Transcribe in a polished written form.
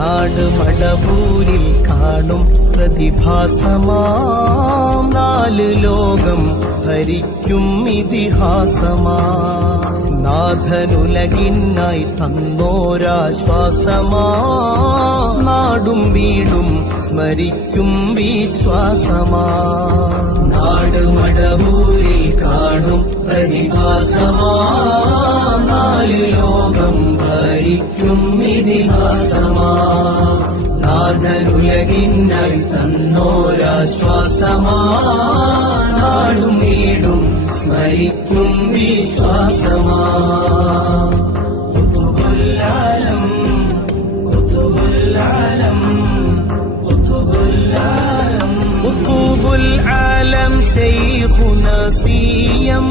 നാട് മടവൂരിൽ കാണും പ്രതിഭാസമാം നാല് ലോകം ഭരിക്കും ഇതിഹാസമാ നാഥനുലകിനായി തന്നോരാശ്വാസമാ നാടും വീടും സ്മരിക്കും വിശ്വാസമാ നാട് മടവൂരിൽ കാണും പ്രതിഭാസമാ നാല് ലോകം ഭരിക്കും ഇതിഹാസമാ നാഥനുലകിനായി തന്നോരാശ്വാസമാ നാടും വീടും സ്മരിക്കും വിശ്വാസമാ ഖുതുബുൽ ആലം ഖുതുബുൽ ആലം ഖുതുബുൽ ആലം ഖുതുബുൽ ആലം ശൈഖുനാ സിയം